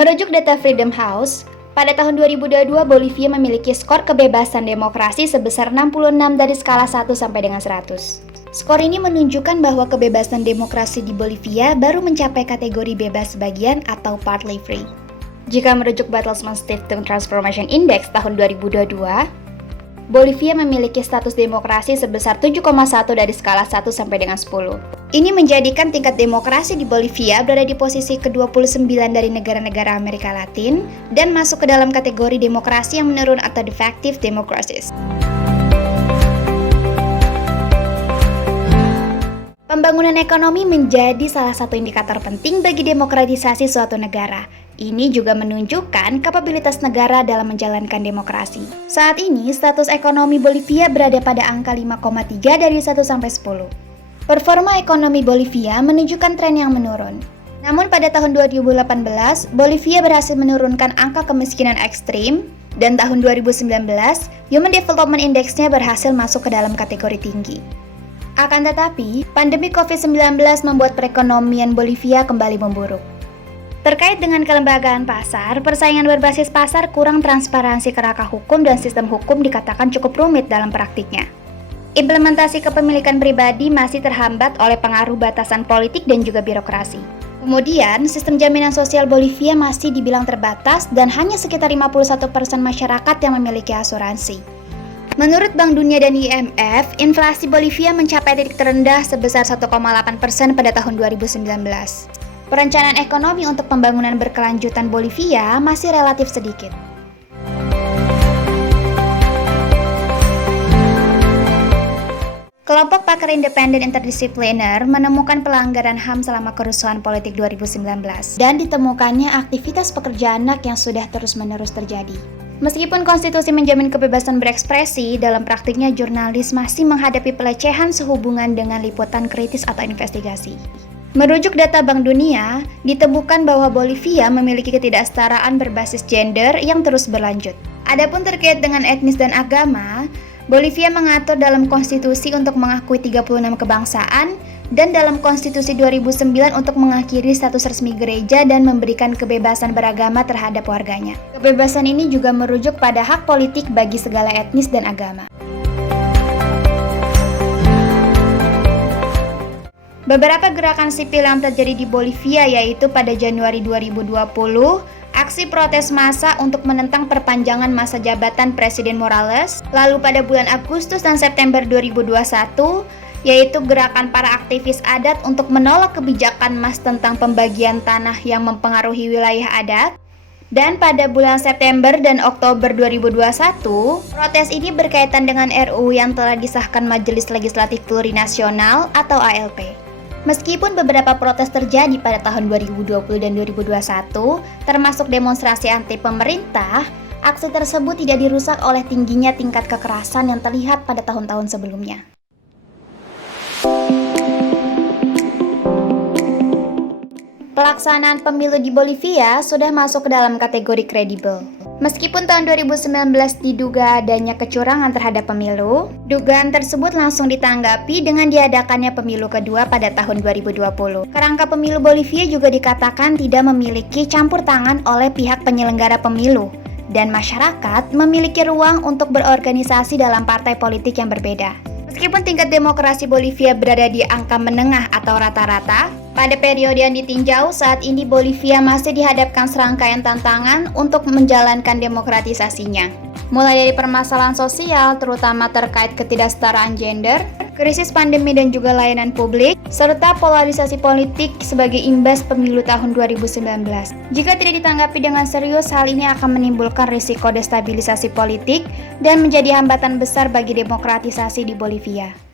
Merujuk data Freedom House, pada tahun 2022 Bolivia memiliki skor kebebasan demokrasi sebesar 66 dari skala 1 sampai dengan 100. Skor ini menunjukkan bahwa kebebasan demokrasi di Bolivia baru mencapai kategori bebas sebagian atau partly free. Jika merujuk Bertelsmann Stiftung Transformation Index tahun 2022, Bolivia memiliki status demokrasi sebesar 7,1 dari skala 1 sampai dengan 10. Ini menjadikan tingkat demokrasi di Bolivia berada di posisi ke-29 dari negara-negara Amerika Latin dan masuk ke dalam kategori demokrasi yang menurun atau defective democracies. Pembangunan ekonomi menjadi salah satu indikator penting bagi demokratisasi suatu negara. Ini juga menunjukkan kapabilitas negara dalam menjalankan demokrasi. Saat ini, status ekonomi Bolivia berada pada angka 5,3 dari 1 sampai 10. Performa ekonomi Bolivia menunjukkan tren yang menurun. Namun pada tahun 2018, Bolivia berhasil menurunkan angka kemiskinan ekstrim, dan tahun 2019, Human Development Index-nya berhasil masuk ke dalam kategori tinggi. Akan tetapi, pandemi COVID-19 membuat perekonomian Bolivia kembali memburuk. Terkait dengan kelembagaan pasar, persaingan berbasis pasar kurang transparansi kerangka hukum dan sistem hukum dikatakan cukup rumit dalam praktiknya. Implementasi kepemilikan pribadi masih terhambat oleh pengaruh batasan politik dan juga birokrasi. Kemudian, sistem jaminan sosial Bolivia masih dibilang terbatas dan hanya sekitar 51% masyarakat yang memiliki asuransi. Menurut Bank Dunia dan IMF, inflasi Bolivia mencapai titik terendah sebesar 1,8% pada tahun 2019. Perencanaan ekonomi untuk pembangunan berkelanjutan Bolivia masih relatif sedikit. Kelompok pakar independen interdisipliner menemukan pelanggaran HAM selama kerusuhan politik 2019 dan ditemukannya aktivitas pekerja anak yang sudah terus-menerus terjadi. Meskipun konstitusi menjamin kebebasan berekspresi, dalam praktiknya jurnalis masih menghadapi pelecehan sehubungan dengan liputan kritis atau investigasi. Merujuk data Bank Dunia, ditemukan bahwa Bolivia memiliki ketidaksetaraan berbasis gender yang terus berlanjut. Adapun terkait dengan etnis dan agama, Bolivia mengatur dalam konstitusi untuk mengakui 36 kebangsaan dan dalam konstitusi 2009 untuk mengakhiri status resmi gereja dan memberikan kebebasan beragama terhadap warganya. Kebebasan ini juga merujuk pada hak politik bagi segala etnis dan agama. Beberapa gerakan sipil yang terjadi di Bolivia yaitu pada Januari 2020, aksi protes massa untuk menentang perpanjangan masa jabatan Presiden Morales, lalu pada bulan Agustus dan September 2021, yaitu gerakan para aktivis adat untuk menolak kebijakan MAS tentang pembagian tanah yang mempengaruhi wilayah adat, dan pada bulan September dan Oktober 2021, protes ini berkaitan dengan RUU yang telah disahkan Majelis Legislatif Plurinasional atau ALP. Meskipun beberapa protes terjadi pada tahun 2020 dan 2021, termasuk demonstrasi anti pemerintah, aksi tersebut tidak dirusak oleh tingginya tingkat kekerasan yang terlihat pada tahun-tahun sebelumnya. Pelaksanaan pemilu di Bolivia sudah masuk ke dalam kategori kredibel. Meskipun tahun 2019 diduga adanya kecurangan terhadap pemilu, dugaan tersebut langsung ditanggapi dengan diadakannya pemilu kedua pada tahun 2020. Kerangka pemilu Bolivia juga dikatakan tidak memiliki campur tangan oleh pihak penyelenggara pemilu, dan masyarakat memiliki ruang untuk berorganisasi dalam partai politik yang berbeda. Meskipun tingkat demokrasi Bolivia berada di angka menengah atau rata-rata, pada periode yang ditinjau saat ini Bolivia masih dihadapkan serangkaian tantangan untuk menjalankan demokratisasinya. Mulai dari permasalahan sosial, terutama terkait ketidaksetaraan gender, krisis pandemi dan juga layanan publik, serta polarisasi politik sebagai imbas pemilu tahun 2019. Jika tidak ditanggapi dengan serius, hal ini akan menimbulkan risiko destabilisasi politik dan menjadi hambatan besar bagi demokratisasi di Bolivia.